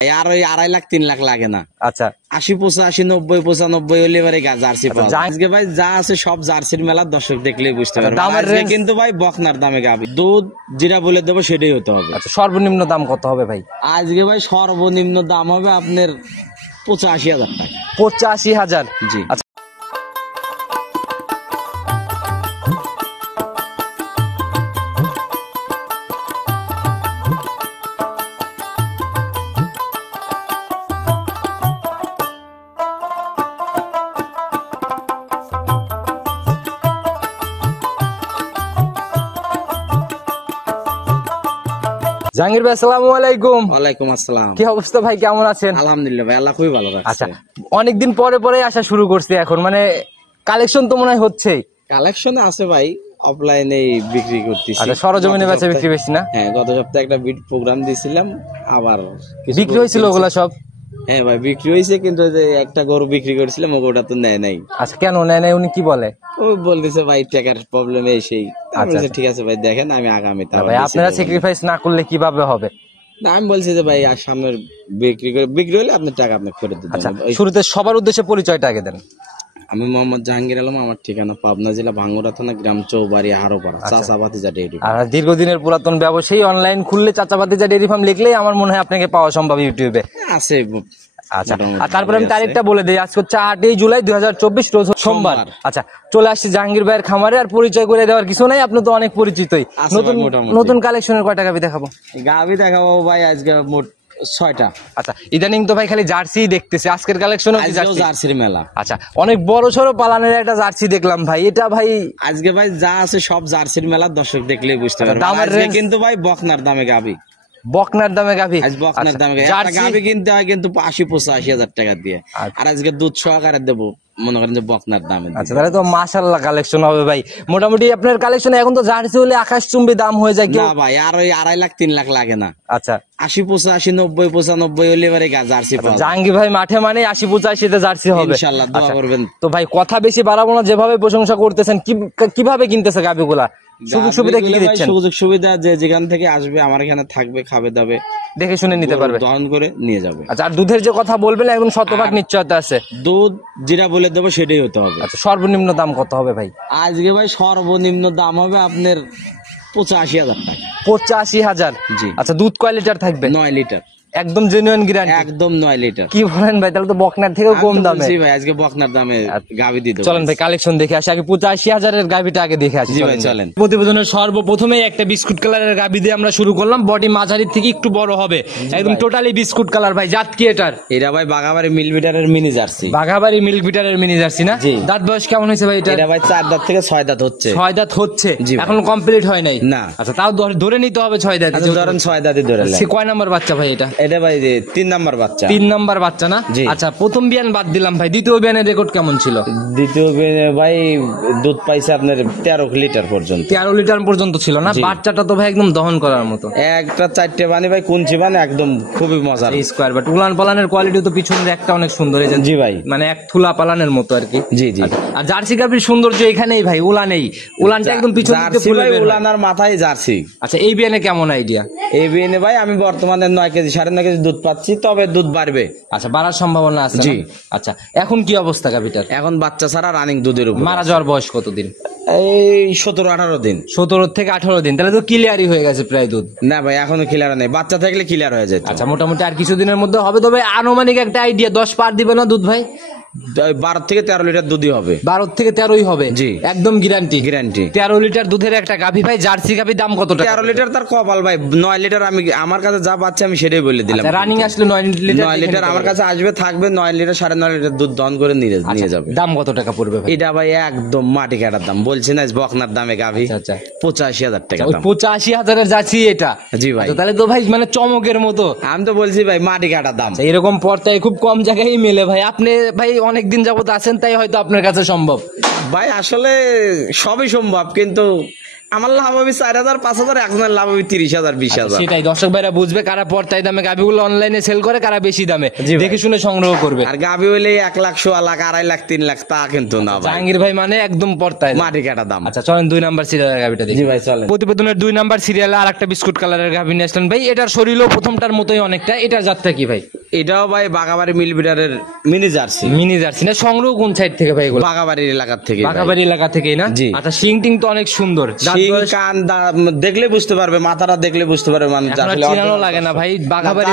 আর ওই 2.5 লাখ 3 লাখ লাগে না। আচ্ছা 80 85 90 95 হলে এবারে জার্সি পাওয়া যায়। আজকে ভাই যা আছে সব জার্সির মেলা, দর্শক দেখলেই বুঝতে পারবে। আজকে কিন্তু ভাই বকনার দামে গাবি, দুধ যেটা বলে দেবো সেটাই হতে হবে। আচ্ছা সর্বনিম্ন দাম কত হবে ভাই? আজকে ভাই সর্বনিম্ন দাম হবে আপনার 85,000 টাকা। 85,000? জি। জাহাঙ্গীর ভাই আসসালামু আলাইকুম। ওয়ালাইকুম আসসালাম। কি অবস্থা ভাই, কেমন আছেন? আলহামদুলিল্লাহ ভাই, আল্লাহ খুবই ভালো রাখছে। আচ্ছা অনেকদিন পরে পরে আসা শুরু করছি এখন, মানে কালেকশন তো মনে হয় হচ্ছেই। কালেকশনে আছে ভাই, অফলাইনে বিক্রি করতেছি। আচ্ছা সরজমিনে বেচা বিক্রি বেশি না? হ্যাঁ, গত সপ্তাহে একটা বিট প্রোগ্রাম দিয়েছিলাম, আবার বিক্রি হয়েছিল ওগুলা সব? হ্যাঁ ভাই বিক্রি হয়েছে, কিন্তু যে একটা গরু বিক্রি করেছিলাম ওটা তো নেয় নাই। আচ্ছা কেন নেয় নাই, উনি কি বলে? ওই বলতেছে ভাই টাকার প্রবলেম সেই। আচ্ছা ঠিক আছে ভাই, দেখেন আমি আগামী ভাই আপনারা স্যাক্রিফাইস না করলে কিভাবে হবে? না আমি বলছি যে ভাই আর সামনের বিক্রি হলে আপনার টাকা আপনাকে ফেরত দিতে আচ্ছা হবে। শুরুতে সবার উদ্দেশ্যে পরিচয়টা আগে দেন। আমি মোহাম্মদ জাহাঙ্গীর আলম, আমার ঠিকানা পাবনা জেলা ভাঙ্গুড়া থানা, গ্রাম চৌবাড়ি হারোপাড়া, চাচা ভাতিজা ডেইরি। আর দীর্ঘদিনের পুরাতন ব্যবসায়ী, অনলাইন খুললে চাচা ভাতিজা ডেইরি ফার্ম লিখলেই আমার মনে হয় আপনাকে পাওয়া সম্ভব ইউটিউবে আছে। আচ্ছা আর তারপরে আমি তারিখটা বলে দিই, আজকে হচ্ছে 8 জুলাই 2024 রোজ সোমবার। আচ্ছা চলে আসছি জাহাঙ্গীর ভাইয়ের খামারে, আর পরিচয় করে দেওয়ার কিছু নাই, আপনি তো অনেক পরিচিতই। নতুন কালেকশনের কয়টা গাভী দেখাবো? গাভী দেখাবো ভাই আজকে মোট 6টা। আচ্ছা ইদানিং তো ভাই খালি জার্সি দেখতেছি, আজকের কালেকশনে জার্সির মেলা। আচ্ছা অনেক বড় সড়ো পালানের একটা জার্সি দেখলাম ভাই, এটা ভাই আজকে ভাই যা আছে সব জার্সির মেলা, দর্শক দেখলেই বুঝতে পারবে। আজকে কিন্তু ভাই বকনার দামে গাভী। বকনার দামে গাভী? বকনার দামে গাভী কিনতে হয় কিন্তু 80-85,000 টাকা দিয়ে, আর আজকে দুধ সহকারে দেবো মনে করেন যে বকনার দামে। আচ্ছা তাহলে তো মাশাআল্লাহ কালেকশন হবে ভাই। মোটামুটি আপনার কালেকশনে এখন তো জার্সি হলে আকাশচুম্বী দাম হয়ে যায়। না ভাই আর ওই 2.5 লাখ 3 লাখ লাগে না। আচ্ছা 80-85 90-95 হলে এবারে জার্সি পাওয়া যায়। জাহাঙ্গীর ভাই মাঠে মানে 80-85 তে জার্সি হবে ইনশাআল্লাহ, দোয়া করবেন। তো ভাই কথা বেশি বাড়াবো না, যেভাবে প্রশংসা করতেছেন কিভাবে কিনতেছে গাভীগুলা, সুযোগ সুবিধা কি দিচ্ছেন? সুযোগ সুবিধা যে যেখান থেকে আসবে আমার এখানে থাকবে, খাবে দাবে, দেখে শুনে নিতে পারবে, দহন করে নিয়ে যাবে। আচ্ছা আর দুধের যে কথা বলবেন একদম শতভাগ নিশ্চয়তা আছে? দুধ যেটা বলে দেবো সেটাই হতে হবে। আচ্ছা সর্বনিম্ন দাম কত হবে ভাই? আজকে ভাই সর্বনিম্ন দাম হবে আপনার 85,000 টাকা। 85,000? জি। আচ্ছা দুধ কয় লিটার থাকবে? 9 লিটার। একদম জেনুইন গ্যারান্টি? একদম 9 লিটার। কি বলেন ভাই, তাহলে তো বকনার থেকেও কম দামে। জি ভাই আজকে বকনার দামে গাভী দিয়ে দেব। চলেন ভাই কালেকশন দেখে আসি, আগে 85,000 এর গাভীটা আগে দেখে আসি। জি ভাই চলেন। প্রতিবেদনের সর্বপ্রথমে একটা বিস্কুট কালারের গাভী দিয়ে আমরা শুরু করলাম, বডি মাঝারি থেকে একটু বড় হবে, একদম টোটালি বিস্কুট কালার। ভাই জাত কি এটার? এটা ভাই বাঘাবাড়ি মিল্ক বিটারের মিনি জার্সি। বাঘাবাড়ি মিল্ক বিটারের মিনি জার্সি না? দাঁত বয়স কেমন হয়েছে ভাই এটা? এটা ভাই 4 দাঁত থেকে 6 দাঁত হচ্ছে। 6 দাঁত হচ্ছে, এখন কমপ্লিট হয় নাই? না। আচ্ছা তাও ধরে নিতে হবে 6 দাঁত। আচ্ছা ধরেন 6 দাঁতই ধরে নেন। সে কয় নাম্বার বাচ্চা ভাই এটা? এটা ভাই 3 নাম্বার বাচ্চা। 3 নাম্বার বাচ্চা না? আচ্ছা প্রথম বিয়ান বাদ দিলাম ভাই, দ্বিতীয় বিয়ানের রেকর্ড কেমন ছিল? দ্বিতীয় বিয়ানে ভাই দুধ পাইছে আপনার 13 লিটার পর্যন্ত। 13 লিটার পর্যন্ত ছিল না? বাচ্চাটা তো ভাই একদম দহন করার মতো, একটা 4টে বানি ভাই, কুঞ্চি বানি একদম খুবই মজার। স্কয়ার বাট উলান পালানের কোয়ালিটি তো পিছনের একটা অনেক সুন্দর। জি ভাই মানে এক থুলা পালানের মতো আর কি। জি জি। আর জার্সি গাভীর সৌন্দর্য এখানেই ভাই, উলানেই, উলানটা একদম পিছন দিকে ফুলে বের হয়। উলানার মাথায় জার্সি। আচ্ছা এই বিয়ানে কেমন আইডিয়া? এই বিয়ানে ভাই আমি বর্তমানে 9 কেজি 9.5 কেজি দুধ পাচ্ছি, তবে দুধ বাড়বে। আচ্ছা বাড়ার সম্ভাবনা আছে? জি। আচ্ছা এখন কি অবস্থা গাভীটার? এখন বাচ্চা ছাড়া রানিং দুধের উপর। মারা যাওয়ার বয়স কতদিন? এই 17-18 দিন। 17 থেকে 18 দিন, তাহলে তো ক্লিয়ারই হয়ে গেছে প্রায় দুধ। না ভাই এখনো ক্লিয়ার নেই, বাচ্চা থাকলে ক্লিয়ার হয়ে যেত। আচ্ছা মোটামুটি আর কিছুদিনের মধ্যে হবে, তবে আনুমানিক একটা আইডিয়া 10 পার দিবে না দুধ ভাই? 12 থেকে 13 লিটার দুধই হবে। 12 থেকে 13ই হবে? জি একদম গ্যারান্টি? গ্যারান্টি। 13 লিটার দুধের একটা গাভী ভাই, জার্সি গাভী দাম কত টাকা? 13 লিটার তার কপাল ভাই, 9 লিটার আমি আমার কাছে যা পাচ্ছি আমি সেটাই বলে দিলাম। রানিং আসলে 9 লিটার? 9 লিটার আমার কাছে আসবে, থাকবে 9 লিটার 9.5 লিটার দুধ দহন করে নিয়ে যাবে। দাম কত টাকা পড়বে ভাই? এটা ভাই একদম মাটি কাটার দাম, বলছি না বকনার দামে গাভী। আচ্ছা 85,000 টাকা দাম। 85,000 এর জার্সি এটা? জি ভাই। তাহলে তো ভাই মানে চমকের মতো। আমি তো বলছি ভাই মাটি কাটার দাম। এরকম পর্তায় খুব কম জায়গায় মেলে ভাই। আপনি ভাই অনেকদিন যাবত আছেন তাই হয়তো আপনার কাছে সম্ভব। ভাই আসলে সবই সম্ভব, কিন্তু আমার লাভ হবে 4,000 5,000, একজনের লাভ হবে 30,000 20,000। সেটাই দর্শক ভাইরা বুঝবে কারা পর্তায় দামে গাভিগুলো অনলাইনে সেল করে, কারা বেশি দামে দেখে শুনে সংগ্রহ করবে। আর গাভি হইলে 1 লাখ 1.25 লাখ 2.5 লাখ 3 লাখ তা কিন্তু না ভাই। জাহাঙ্গীর ভাই মানে একদম পর্তায় মাটি কাটা দাম। আচ্ছা চলেন 2 নাম্বার সিরিয়ালের গাভিটা দেখি। জি ভাই চলেন। প্রতিবেদনের 2 নাম্বার সিরিয়ালে আর একটা বিস্কুট কালারের গাভি নিয়ে আসলেন ভাই। এটার শরীরও প্রথমটার মতোই অনেকটা। এটার জাতটা কি ভাই? এটাও ভাই বাগাবাড়ি মিল বিডারের মিনি জার্সি। মিনি জার্সি না? সংগ্রহ কোন সাইড থেকে ভাই এগুলো? বাগাবাড়ির এলাকা থেকে। বাগাবাড়ি এলাকা থেকেই না? জি। আচ্ছা শিং টিং তো অনেক সুন্দর, শিং কান দেখলে বুঝতে পারবে, মাথাটা দেখলে বুঝতে পারবে মানুষ। চিনানো লাগে না ভাই বাগাবাড়ি।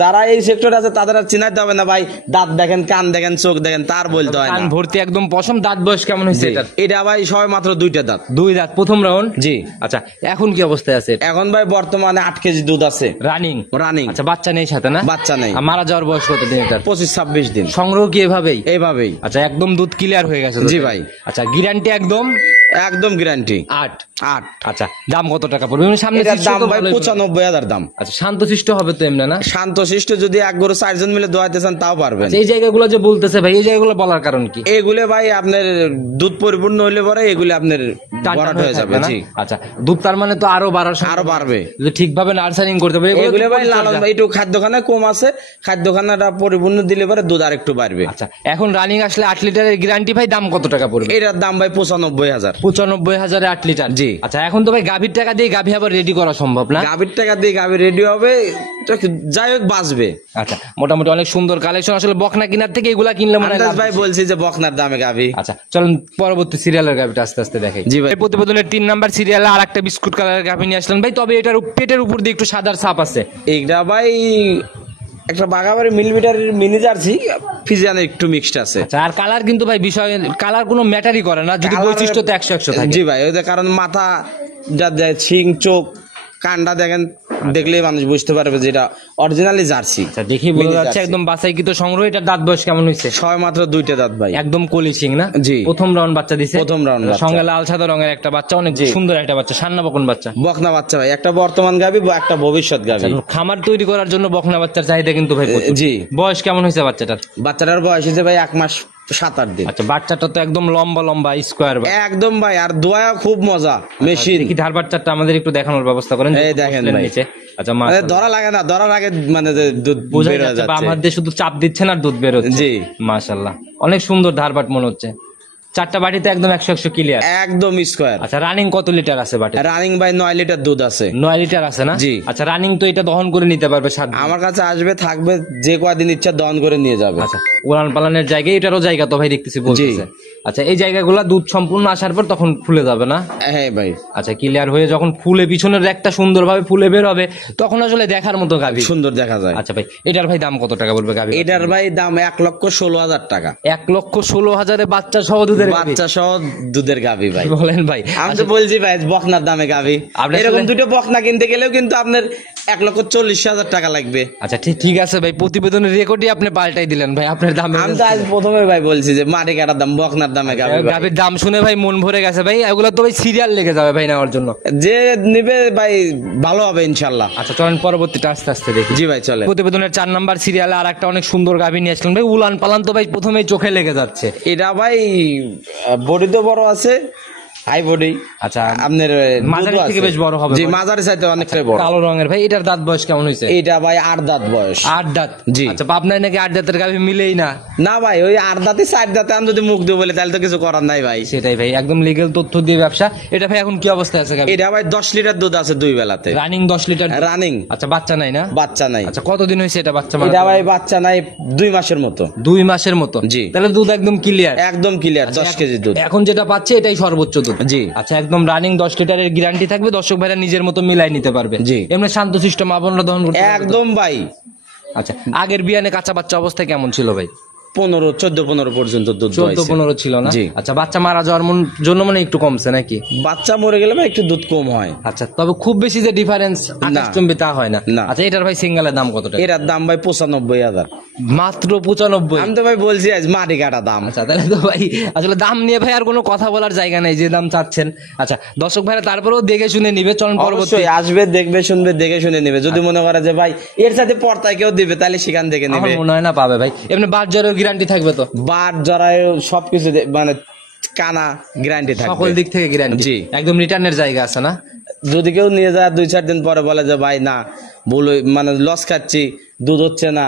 যারা এই সেক্টরে আছে তাদের আর চিনাইতে হবে না ভাই। দাঁত দেখেন, কান দেখেন, চোখ দেখেন, তার বলতে হয় না। কান ভর্তি একদম পশম। দাঁত বয়স কেমন হয়েছে এটা? এটা ভাই সবাই মাত্র 2টা দাঁত। 2 দাঁত প্রথম রাউন্ড। জি। আচ্ছা এখন কি অবস্থায় আছে? এখন ভাই বর্তমানে 8 কেজি দুধ আছে। রানিং? রানিং। আচ্ছা বাচ্চা নেই সাথে না? বাচ্চা নেই। আর মারা যাওয়ার বয়স কত দিন এটা? 25-26 দিন। সংগ্রহ কি এভাবেই? এইভাবেই। আচ্ছা একদম দুধ ক্লিয়ার হয়ে গেছে? জি ভাই। আচ্ছা গ্যারান্টি একদম? একদম গ্যারান্টি। 8। আচ্ছা দাম কত টাকা পড়বে? সামনে দাম ভাই 95,000 দাম। আচ্ছা শান্তশিষ্ট হবে তো এমনি না? শান্তশিষ্ট যদি এক গরু 4 জন মিলে দোয়াইতে চান তাও পারবেন। এই জায়গাগুলো যে বলতেছে ভাই, এই জায়গাগুলো বলার কারণ কি? এগুলো ভাই আপনার দুধ পরিপূর্ণ হইলে পরে এগুলো আপনার ভরাট হয়ে যাবে। জি। আচ্ছা দুধ তার মানে তো আরো বাড়বে যদি ঠিকভাবে নার্সারিং করতে হবে। এগুলো ভাই লালন ভাই একটু খাদ্যখানা কম আছে, খাদ্যখানাটা পরিপূর্ণ দিলে পরে দুধ আর একটু বাড়বে। আচ্ছা এখন রানিং আসলে 8 লিটারের গ্যারান্টি ভাই দাম কত টাকা পড়বে? এটার দাম ভাই 95,000। 95,000 8 লিটার? জি। আচ্ছা এখন তো ভাই গাভীর টাকা দিয়ে গাভী আবার রেডি করা সম্ভব না? গাভীর টাকা দিয়ে গাভী রেডি হবে, যাই হোক বাঁচবে। আচ্ছা মোটামুটি অনেক সুন্দর কালেকশন। আসলে বকনা কিনার থেকে এগুলা কিনলে মনে হয় ভাই বলছি যে বকনার দামে গাভী। আচ্ছা চলুন পরবর্তী সিরিয়ালের গাভীটা আস্তে আস্তে দেখাই। জি ভাই। প্রতিবেদনের 3 নাম্বার সিরিয়ালে আর একটা বিস্কুট কালারের গাভী নিয়ে আসলেন ভাই। তবে এটার পেটের উপর দিয়ে একটু সাদার ছাপ আছে। এইটা ভাই একটা বাগাবাড়ি মিলিমিটারের মিনি জার্সি, ফিজিয়ানে একটু মিক্সড আছে। আচ্ছা আর কালার কিন্তু ভাই বিষয় কালার কোনো ম্যাটারই করে না যদি বৈশিষ্ট্য তো 100 থাকে। জি ভাই ওই কারণ মাথা যা যায়, শিং, চোখ, কানটা দেখেন, দেখলেই মানুষ বুঝতে পারবে যে এটা অরিজিনালি জার্সি। আচ্ছা দেখি বোঝা যাচ্ছে একদম বাছাই কিন্তু সংগ্রহ। এটার দাঁত বয়স কেমন হয়েছে? ছয় মাত্র 2টা দাঁত ভাই। একদম কলি সিং না? জি। প্রথম রাউন্ড বাচ্চা দিছে? প্রথম রাউন্ড। সঙ্গে লাল সাদা রঙের একটা বাচ্চা, অনেক সুন্দর একটা বাচ্চা। সান্না বকন বাচ্চা? বকনা বাচ্চা ভাই, একটা বর্তমান গাভী, একটা ভবিষ্যৎ গাভী। খামার তৈরি করার জন্য বকনা বাচ্চার চাহিদা কিন্তু ভাই। জি। বয়স কেমন হয়েছে বাচ্চাটার? বাচ্চাটার বয়স হয়েছে ভাই 1 মাস 7-8 দিন। আচ্ছা বাচ্চাটা তো একদম লম্বা লম্বা স্কোয়ার একদম ভাই, আর দোয়া খুব মজা মেশিন। কি ধার বাচ্চাটা আমাদের একটু দেখানোর ব্যবস্থা করেন? এই দেখেন ভাই। আচ্ছা ধরা লাগে না, ধরার আগে মানে দুধ বের হয়ে যাচ্ছে। বাম হাত দিয়ে শুধু চাপ দিচ্ছেন আর দুধ বের হচ্ছে। জি মাশাআল্লাহ অনেক সুন্দর ধারবাট মনে হচ্ছে। 4টা বাটিতে একদম 100 ক্লিয়ার, একদম স্কোয়ার। আচ্ছা রানিং কত লিটার আছে বাটি? রানিং ভাই 9 লিটার দুধ আছে। 9 লিটার আছে না? জি। আচ্ছা রানিং তো এটা দহন করে নিতে পারবে 7 দিন? আমার কাছে আসবে, থাকবে, যে কয়দিন ইচ্ছা দহন করে নিয়ে যাবে। আচ্ছা উড়ান পালানের জায়গায় এটারও জায়গা তো ভাই দেখতেছি বলতেছে। আচ্ছা এই জায়গাগুলো দুধ সম্পূর্ণ আসার পর তখন ফুলে যাবে না? হ্যাঁ ভাই। আচ্ছা ক্লিয়ার হয়ে যখন ফুলে পিছনের একটা সুন্দরভাবে ফুলে বের হবে তখন আসলে দেখার মতো গাভী সুন্দর দেখা যায়। আচ্ছা ভাই এটার ভাই দাম কত টাকা বলবে গাভী? এটার ভাই দাম 1,16,000 টাকা। 1,16,000 বাচ্চা সহ দুধের গাভী? বাচ্চা সহ দুধের গাভী ভাই। বলেন ভাই, আমি তো বলছি ভাই বকনার দামে গাভী। এরকম দুটো বকনা কিনতে গেলেও কিন্তু আপনার 1,40,000 টাকা লাগবে। আচ্ছা ঠিক আছে ভাই, প্রতিবেদনের রেকর্ডই আপনি পাল্টাই দিলেন ভাই আপনার দামে। আমি তো আজ প্রথমে ভাই বলছি যে মাটি কাটার দাম, বকনার দামে গাভী। গাভীর দাম শুনে ভাই মন ভরে গেছে ভাই। এগুলো তো ভাই সিরিয়াল লেগে যাবে ভাই নেওয়ার জন্য। যে নিবে ভাই ভালো হবে ইনশাল্লাহ। আচ্ছা চলেন পরবর্তীটা আস্তে আস্তে দেখি। জি ভাই চলে। প্রতিবেদনের 4 নাম্বার সিরিয়ালে আর একটা অনেক সুন্দর গাভী নিয়ে আসলেন ভাই। উলান পালান তো ভাই প্রথমেই চোখে লেগে যাচ্ছে। এটা ভাই বডি তো বড় আছে, হাই বডি। আচ্ছা আপনার মাঝারি থেকে বেশ বড় হবে? জি মাঝারি চাইতে অনেকটাই বড়। কালো রঙের ভাই। এটার দাঁত বয়স কেমন হয়েছে? এটা ভাই 8 দাঁত বয়স। 8 দাঁত? জি। আচ্ছা আপনার নাকি 8 দাঁতের গাভী মিলেই না? না ভাই ওই 8 দাঁতে 4 দাঁতে আমি যদি মুখ দিয়ে বলে তাহলে তো কিছু করার নাই ভাই। সেটাই ভাই, একদম লিগ্যাল তথ্য দিয়ে ব্যবসা। এটা ভাই এখন কি অবস্থায় আছে গাভী? এটা ভাই 10 লিটার দুধ আছে 2 বেলাতে। Running 10 litre running. আচ্ছা বাচ্চা নাই না? বাচ্চা নাই। আচ্ছা কতদিন হয়েছে এটা বাচ্চা? এটা ভাই বাচ্চা নাই 2 মাসের মতো। 2 মাসের মতো? জি। তাহলে দুধ একদম ক্লিয়ার? একদম ক্লিয়ার, 10 কেজি দুধ এখন যেটা পাচ্ছে এটাই সর্বোচ্চ দুধ? জি। আচ্ছা একদম রানিং 10 লিটারের গ্যারান্টি থাকবে, দর্শক ভাইরা নিজের মতো মিলাই নিতে পারবে। জি। এমনি শান্তশিষ্ট মা বোনরা দহন করতে পারবে একদম ভাই। আচ্ছা আগের বিয়ানে কাঁচা বাচ্চা অবস্থা কেমন ছিল ভাই? 14-15 পর্যন্ত দুধ 14-15 ছিল না? জি। আচ্ছা বাচ্চা মারা যাওয়ার জন্য মানে একটু কমছে নাকি? বাচ্চা মরে গেলে ভাই একটু দুধ কম হয়। আচ্ছা তবে খুব বেশি যে ডিফারেন্স আকাশচুম্বী তা হয় না? না। আচ্ছা এটার ভাই সিঙ্গেলের দাম কত টাকা? এটার দাম ভাই 95,000। মাত্র 95? আমি তো ভাই বলছি আজ মাটি কাটা দাম। আচ্ছা তাহলে তো ভাই আসলে দাম নিয়ে ভাই আর কোনো কথা বলার জায়গা নেই, যে দাম চাচ্ছেন। আচ্ছা দর্শক ভাইরা তারপরেও দেখে শুনে নিবে। চলুন পরবর্তী আসবে, দেখবে, শুনবে, দেখে শুনে নিবে। যদি মনে করে যে ভাই এর সাথে পর্তায় কেউ দিবে তাহলে সেখান থেকে নিবে। মনে হয় না পাবে ভাই। এমনি বাদ জ্বরের গ্যারান্টি থাকবে তো? বার জরায়ু সবকিছু মানে কানা গ্যারান্টি থাকবে, সকল দিক থেকে গ্যারান্টি। জি। একদম রিটার্নের জায়গা আছে না? যদি কেউ নিয়ে যায় 2-4 দিন পরে বলে যে ভাই না ভুল মানে লস খাচ্ছি, দুধ হচ্ছে না,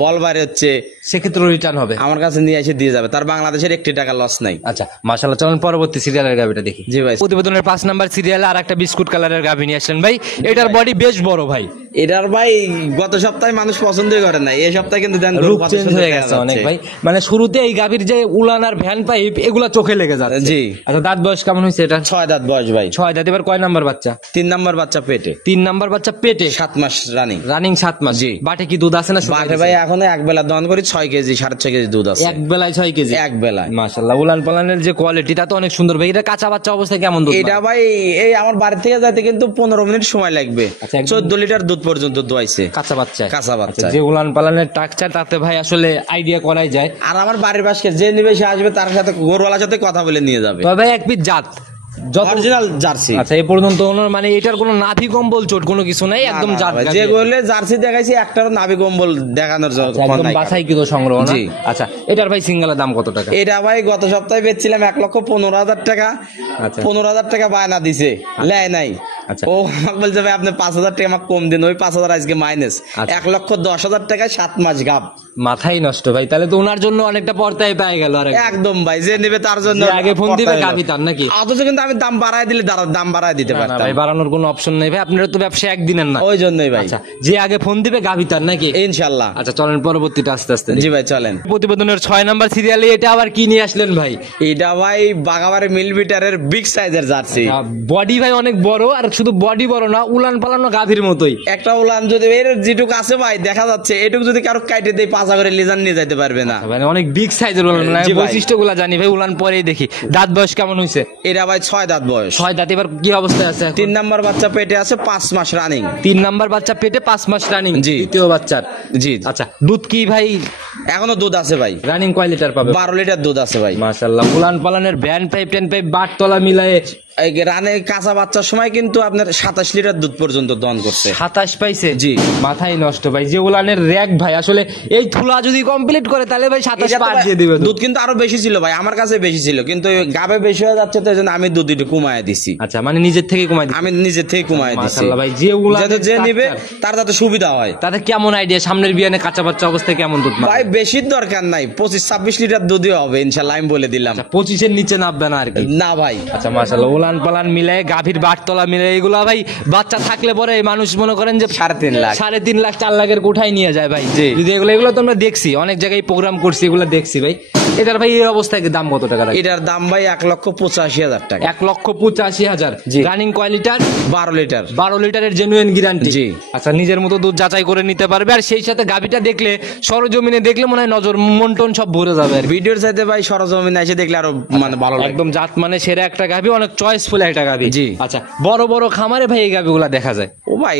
বল বাইরে হচ্ছে, সেক্ষেত্রে রিটার্ন হবে, আমার কাছে নিয়ে এসে দিয়ে যাবে, তার বাংলাদেশের 1 টাকা লস নাই। আচ্ছা মাশাআল্লাহ, চলুন পরবর্তী সিরিয়ালের গাভিটা দেখি। জি ভাই, প্রতিবেদনের 5 নাম্বার সিরিয়ালে আর একটা বিস্কুট কালারের গাভি নিয়ে আসলেন ভাই। এটার বডি বেশ বড় ভাই। এটার ভাই গত সপ্তাহে মানুষ পছন্দই করে না, এই সপ্তাহে কিন্তু রূপ চেঞ্জ হয়ে গেছে অনেক ভাই। মানে শুরুতে এই গাভির যে উলান আর ভ্যান পাইপ এগুলা চোখে লেগে যাচ্ছে। জি। আচ্ছা দাঁত বয়স কেমন হয়েছে এটা? 6 দাঁত বয়স ভাই। 6 দাঁত। এবার কয় নাম্বার বাচ্চা? 3 নাম্বার বাচ্চা পেটে। 3 নাম্বার বাচ্চা পেটে, 7 মাস রানিং 7 মাস। জি। বাটে কি দুধ আছে না? বাটে ভাই এখন এক বেলা দহন করি 6 কেজি 6.5 কেজি দুধ আছে। এক বেলায় 6 কেজি? এক বেলায়। মাশাআল্লাহ, উলান পালানের যে কোয়ালিটিটা তো অনেক সুন্দর ভাই। এটা কাঁচা বাচ্চা অবস্থায় কেমন দুধ? এটা ভাই এই আমার বাড়ি থেকে যাইতে কিন্তু 15 মিনিট সময় লাগবে। আচ্ছা, 14 লিটার দুধ পর্যন্ত দোয়াইছে কাঁচা বাচ্চা। কাঁচা বাচ্চা। যে উলান পালানের টাকচার তাতে ভাই আসলে আইডিয়া করাই যায়। আর আমার বাড়ির পাশে যে নিবে সে আসবে, তার সাথে গরুওয়ালার সাথে কথা বলে নিয়ে যাবে। তবে ভাই এক পিস জাত অরিজিনাল জার্সি। আচ্ছা এই পর্যন্ত মানে এটার কোনো নাভি কম্বল চোট কোনো কিছু নাই, একদম জাত। যে বললে জার্সি দেখাইছি একটারও নাভি কম্বল দেখানোর জন্য একদম বাছাই কিন্তু সংগ্রহ না। জি। আচ্ছা এটার ভাই সিঙ্গেলের দাম কত টাকা? এটা ভাই গত সপ্তাহে বেচছিলাম 1,15,000 টাকা। আচ্ছা। 15,000 টাকা বায়না দিছে, লেয় নাই। আচ্ছা। ও আমাকে বলছে ভাই আপনি 5,000 টাকা আমাকে কম দিন, ওই 5,000 আজকে মাইনাস। আচ্ছা। 1,10,000 টাকায় 7 মাস গাব। মাথাই নষ্ট ভাই, তাহলে তো ওনার জন্য অনেকটা পর্দায় পেয়ে গেল। আর একদম ভাই, যে নেবে তার জন্য যে আগে ফোন দিবে গাভি তার নাকি? অথচ কিন্তু আমি দাম বাড়ায় দিলে দাম বাড়ায় দিতে না, না পারতাম ভাই, বাড়ানোর কোনো অপশন নেই ভাই, আপনারা তো ব্যবসা একদিনের না। ওই জন্যই ভাই। আচ্ছা যে আগে ফোন দিবে গাভি তার নাকি? ইনশাল্লাহ। আচ্ছা চলেন পরবর্তীটা আস্তে আস্তে। জি ভাই চলেন। প্রতিবেদনের 6 নাম্বার সিরিয়ালে এটা আবার কি নিয়ে আসলেন ভাই? এটা ভাই বাগাবাড়ি মিলবিটারের বিগ সাইজের জার্সি। বডি ভাই অনেক বড়, আর শুধু বডি বড় না, উলান পালানো গাভীর মতোই। একটা উলান যদি এর যেটুক আছে ভাই দেখা যাচ্ছে, এটুকু যদি কারো কাটে দেয় পাঁচা করে লিজান নিয়ে যাইতে পারবে না। মানে অনেক বিগ সাইজের উলান, জি ভাই। বৈশিষ্ট্যগুলো জানি ভাই, উলান পরেই দেখি। দাঁত বয়স কেমন হয়েছে? এটা ভাই 6 দাঁত বয়স। 6 দাঁত। এবার কি অবস্থায় আছে? 3 নাম্বার বাচ্চা পেটে আছে, 5 মাস রানিং। 3 নাম্বার বাচ্চা পেটে 5 মাস রানিং। জি। দ্বিতীয় বাচ্চার। জি। আচ্ছা দুধ কি ভাই এখনো দুধ আছে ভাই। রানিং কয় লিটার পাবে? 12 লিটার দুধ আছে ভাই। মাশাআল্লাহ, উলান পালানের van pipe ten pipe but তলা মিলায়ে এই রানে কাঁচা বাচ্চার সময় কিন্তু আপনার 27 লিটার দুধ পর্যন্ত দহন করছে। 27 পাইছে? জি। মাথায় নষ্ট ভাই, যে উলানের র‍্যাক ভাই আসলে এই থুলা যদি কমপ্লিট করে তাহলে ভাই 27 এটা তো পার ভাই দিয়ে দিবে। দুধ কিন্তু আরো বেশি ছিল ভাই, আমার কাছে বেশি ছিল, কিন্তু গাবে বেশি হয়ে যাচ্ছে তো এজন্য আমি দুধ একটু কমায় দিছি। আচ্ছা মানে নিজের থেকে কমাই দিই? আমি নিজের থেকে কমায় দিছি। মাশাআল্লাহ ভাই, যে উলানের যাতে যে নিবে তার যাতে সুবিধা হয়। তাতে কেমন আইডিয়া সামনের বিয়ানে কাঁচা বাচ্চা অবস্থায় কেমন দুধ মারবে? ভাই বেশি দরকার নাই, 25-26 লিটার দুধই হবে ইনশাআল্লাহ, আমি বলে দিলাম। 25 এর নিচে নামবে না আর কি? না ভাই। আচ্ছা মাশাআল্লাহ, উলান পালান মিলে গাভীর বাটতলা মিলে এগুলা ভাই বাচ্চা থাকলে পরে মানুষ মনে করেন যে 3.5 লাখ 3.5 লাখ 4 লাখের কোঠায় নিয়ে যায় ভাই। জি। যদি এগুলো তো আমরা দেখছি অনেক জায়গায় প্রোগ্রাম করছি, এগুলো দেখছি ভাই। এটার ভাই এই অবস্থায় দাম কত টাকা? এটার দাম ভাই 1,85,000 টাকা। 1,85,000। জি। রানিং কয় লিটার? 12 লিটার। 12 লিটারের জেনুইন গ্যারান্টি। জি। আচ্ছা নিজের মতো দুধ যাচাই করে নিতে পারবে, আর সেই সাথে গাভীটা দেখলে সরজমিনে দেখলে মনে হয় নজর মন টন সব ভরে যাবে আর কি। ভিডিওর চাইতে ভাই সরজমিনে এসে দেখলে আরো মানে ভালো লাগে। একদম জাত মানে সেরা একটা গাভী, অনেক চয়েসফুল একটা গাভী। জি। আচ্ছা বড় বড় খামারে ভাই এই গাভীগুলা দেখা যায়? ও ভাই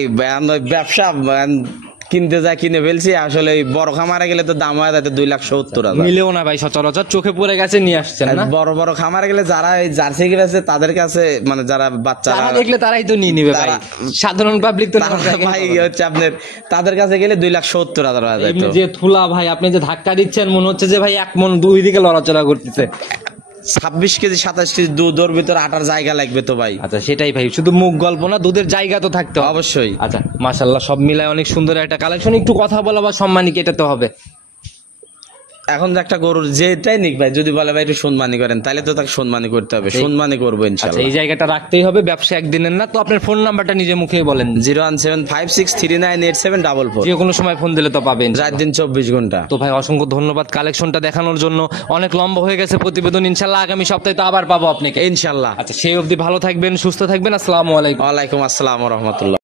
ব্যবসা কিনতে যা কিনে ফেলছি, আসলে এই বড় খামারে গেলে তো দাম হয় যাতে 2,70,000। মিলেও না ভাই, সচরাচর চোখে পড়ে গেছে নিয়ে আসছেন না? বড় বড় খামারে গেলে যারা এই জার্সি গিরেছে তাদের কাছে মানে যারা বাচ্চারা তারা দেখলে তারাই তো নিয়ে নিবে ভাই, সাধারণ পাবলিক তো তারা ভাই হচ্ছে আপনার তাদের কাছে গেলে 2,70,000 হয়ে যায়। এমনি যে থুলা ভাই আপনি যে ধাক্কা দিচ্ছেন মনে হচ্ছে যে ভাই 1 মণ 2 দিকে লড়াচড়া করতেছে। 26 কেজি 27 কেজি দুধ, ওর ভিতর আটার জায়গা লাগবে তো ভাই। আচ্ছা সেটাই ভাই, শুধু মুখ গল্প না, দুধের জায়গা তো থাকতে হবে। অবশ্যই। আচ্ছা মাশাআল্লাহ, সব মিলায় অনেক সুন্দর একটা কালেকশন। একটু কথা বলা বা সম্মানী কেটাতে হবে। এখন যে একটা গরুর যেটাই নিক ভাই, যদি বলে ভাই একটু সম্মানী করেন তাহলে তো তাকে সম্মানী করতে হবে, সম্মানী করবো আচ্ছা ইনশাআল্লাহ। এই জায়গাটা রাখতেই হবে, ব্যবসা একদিনের না। তো আপনার ফোন নাম্বারটা নিজে মুখেই বলেন। 01756398744। যে কোনো সময় ফোন দিলে তো পাবেন, রাত দিন 24 ঘন্টা। তো ভাই অসংখ্য ধন্যবাদ কালেকশনটা দেখানোর জন্য। অনেক লম্বা হয়ে গেছে প্রতিবেদন, ইনশাআল্লাহ আগামী সপ্তাহে তো আবার পাবো আপনাকে ইনশাআল্লাহ। আচ্ছা সেই অবধি ভালো থাকবেন, সুস্থ থাকবেন। আসসালামু আলাইকুম। ওয়ালাইকুম আসসালাম ওয়া রাহমাতুল্লাহ।